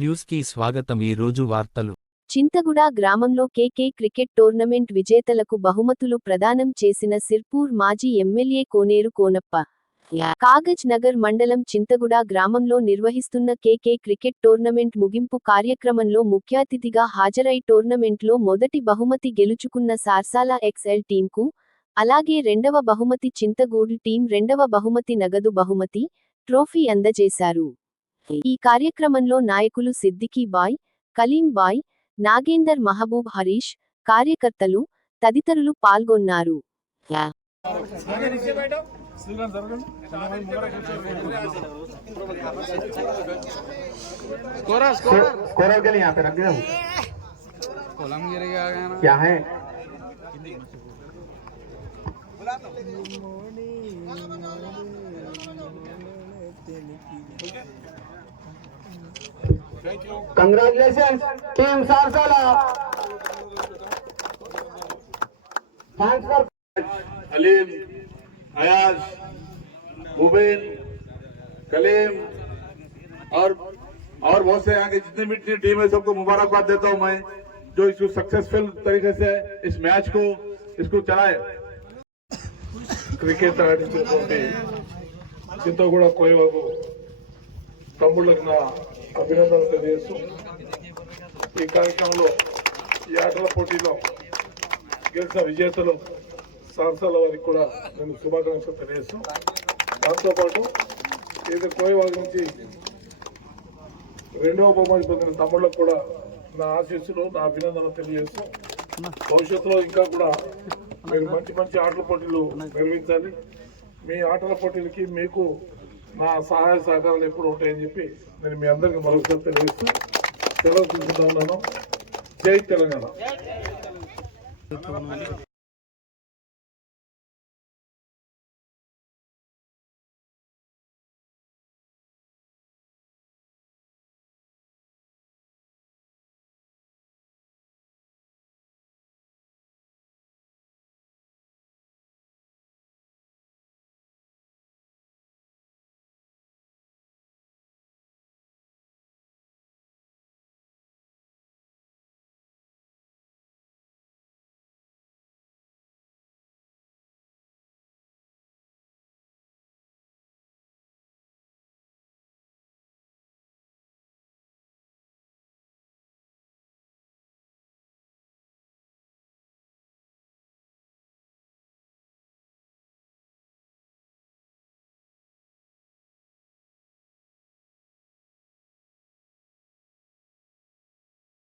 న్యూస్కి స్వాగతం ఈ రోజు వార్తలు. చింతగుడ గ్రామంలో కేకే క్రికెట్ టోర్నమెంట్ విజేతలకు బహుమతులు ప్రదానం చేసిన సిర్పూర్ మాజీ ఎమ్మెల్యే కోనేరు కోనప్ప. కాగజ్ నగర్ మండలం చింతగుడ గ్రామంలో నిర్వహిస్తున్న కేకే క్రికెట్ టోర్నమెంట్ ముగింపు కార్యక్రమంలో ముఖ్య అతిథిగా హాజరై టోర్నమెంట్లో మొదటి బహుమతి గెలుచుకున్న సార్సాల ఎక్స్ఎల్ టీంకు అలాగే రెండవ బహుమతి చింతగూడు టీం రెండవ బహుమతి నగదు బహుమతి ట్రోఫీ అందజేశారు. ఈ కార్యక్రమంలో నాయకులు సిద్దికీ బాయ్ కలీం బాయ్ నాగేందర్ మహబూబ్ హరీష్ కార్యకర్తలు తదితరులు పాల్గొన్నారు स्कोरर के लिए यहाँ पे रख दिया हूँ क्या है कंग्रेचुलेशन टीम सारसाला अयाज मुबेन कलीम और और बहुत से यहाँ जितने भी टीम है, सबको मुबारकबाद देता हूँ मैं, जो इसको सक्सेसफुल तरीके से इस मैच को, इसको चलाए। क्रिकेट आड़ी चिंता कोई तमुना అభినందనలు తెలియజేస్తూ ఈ కార్యక్రమంలో ఈ ఆటల పోటీలో గెలిచిన విజేతలు సంస్థల వారికి కూడా నేను శుభాకాంక్షలు తెలియజేస్తూ దాంతోపాటు ఇది కోయవాడ నుంచి రెండవ బహుమతి పొందిన తమ్ముళ్ళకు కూడా నా ఆశీస్సులు నా అభినందనలు తెలియజేస్తూ భవిష్యత్తులో ఇంకా కూడా మీరు మంచి మంచి ఆటల పోటీలు నిర్వహించాలి. మీ ఆటల పోటీలకి మీకు నా సహాయ సహకారాలు ఎప్పుడు ఉంటాయని చెప్పి నేను మీ అందరికీ మరొకసారి తెలియజేస్తూ సెలవు తీసుకుంటా ఉన్నాను. జై తెలంగాణ.